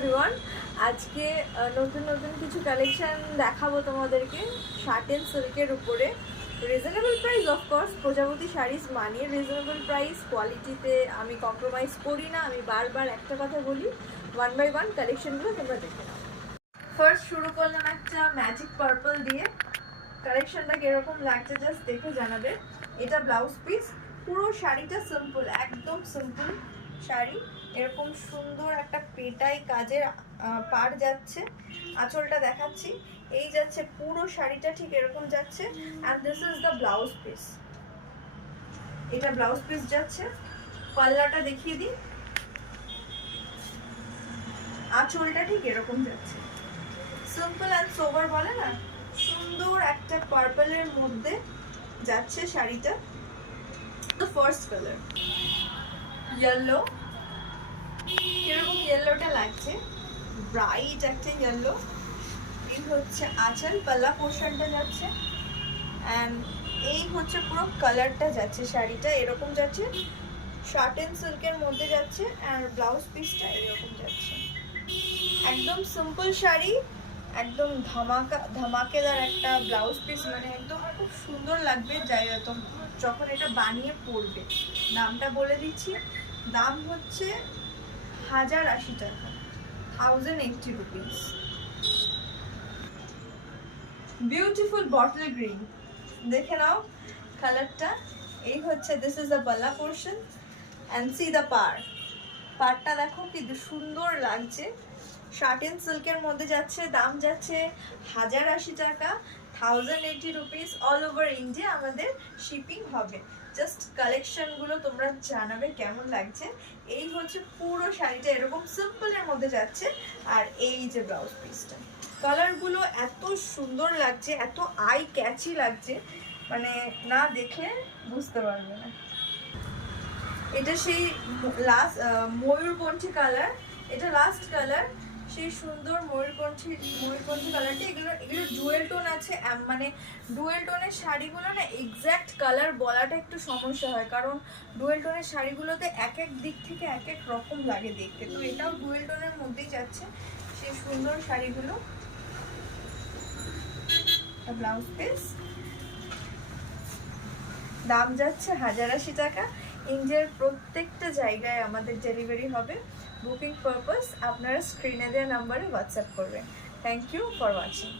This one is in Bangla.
এভরিওয়ান। আজকে নতুন নতুন কিছু কালেকশন দেখাবো তোমাদেরকে শার্ট অ্যান্ড সিল্কের উপরে। রিজনেবল প্রাইস, অফকোর্স প্রজাপতি শাড়িজ মানিয়ে রিজনেবল প্রাইস, কোয়ালিটিতে আমি কম্প্রোমাইজ করি না। আমি বারবার একটা কথা বলি, ওয়ান বাই ওয়ান কালেকশনগুলো তোমরা দেখে নাও। ফার্স্ট শুরু করলাম একটা ম্যাজিক পার্পল দিয়ে। কালেকশনটা কিরকম লাগছে জাস্ট দেখে জানাবে। এটা ব্লাউজ পিস, পুরো শাড়িটা সিম্পল, একদম সিম্পল শাড়ি। এরকম সুন্দর একটা পেটাই কাজের পাড় যাচ্ছে। আঁচলটা দেখাচ্ছি, এই যাচ্ছে পুরো শাড়িটা ঠিক এরকম যাচ্ছে। And this is the blouse piece. এটা ব্লাউজ পিস যাচ্ছে। পাল্লাটা দেখিয়ে দিই, আঁচলটা ঠিক এরকম যাচ্ছে। সিম্পল অ্যান্ড সোবার বলে না, সুন্দর একটা পার্পলের মধ্যে যাচ্ছে শাড়িটা। ফার্স্ট কালার ইয়েলো, কিরকম ইয়েলোটা লাগছে, ব্রাইট একটা ইয়েলো। এই হচ্ছে আঁচল, পাল্লা পোর্শনটা যাচ্ছে। অ্যান্ড এই হচ্ছে পুরো কালারটা যাচ্ছে, শাড়িটা এরকম যাচ্ছে, শার্ট অ্যান্ড সিল্কের মধ্যে যাচ্ছে। আর ব্লাউজ পিসটা এরকম যাচ্ছে। একদম সিম্পল শাড়ি, একদম ধামাকেদার একটা ব্লাউজ পিস, মানে একদম খুব সুন্দর লাগবে যখন এটা বানিয়ে পরবে। দামটা বলে দিচ্ছি, দাম হচ্ছে 1080 টাকা, 1080 রুপিস। বিউটিফুল বটল গ্রিন, দেখে নাও কালারটা। এই হচ্ছে দিস ইজ দ্য পাল্লা পোর্শন অ্যান্ড সি দ্য পাড়টা দেখো কি সুন্দর লাগছে। শার্ট অ্যান্ড সিল্কের মধ্যে যাচ্ছে, দাম যাচ্ছে 1080 টাকা, 1080 রুপিস। অল ওভার ইন্ডিয়া আমাদের শিপিং হবে। জাস্ট কালেকশনগুলো তোমরা জানাবে কেমন লাগছে। এই হচ্ছে পুরো শাড়িটা এরকম সিম্পলের মধ্যে যাচ্ছে। আর এই যে ব্লাউজ পিসটা, কালারগুলো এত সুন্দর লাগছে, এত আই ক্যাচি লাগছে, মানে না দেখলে বুঝতে পারবে না। এটা সেই লাস্ট ময়ূরকণ্ঠী কালার, এটা লাস্ট কালার, সেই সুন্দর ময়ূরকণ্ঠী কালারটা। এগুলো ডুয়েল টোন আছে, মানে ডুয়েল টোনের শাড়িগুলো না এক্স্যাক্ট কালার বলাটা একটু সমস্যা হয়, কারণ ডুয়েল টোনের শাড়িগুলোতে এক এক দিক থেকে এক এক রকম লাগে দেখতে। তো এটাও ডুয়েল টোনের মধ্যেই যাচ্ছে সেই সুন্দর শাড়িগুলো। ব্লাউজ পিস, দাম যাচ্ছে 1080 টাকা। ইন্ডিয়ার প্রত্যেকটা জায়গায় আমাদের ডেলিভারি হবে। বুকিং পারপাস আপনারা স্ক্রিনে দেওয়া নাম্বারে হোয়াটসঅ্যাপ করবেন। Thank you for watching.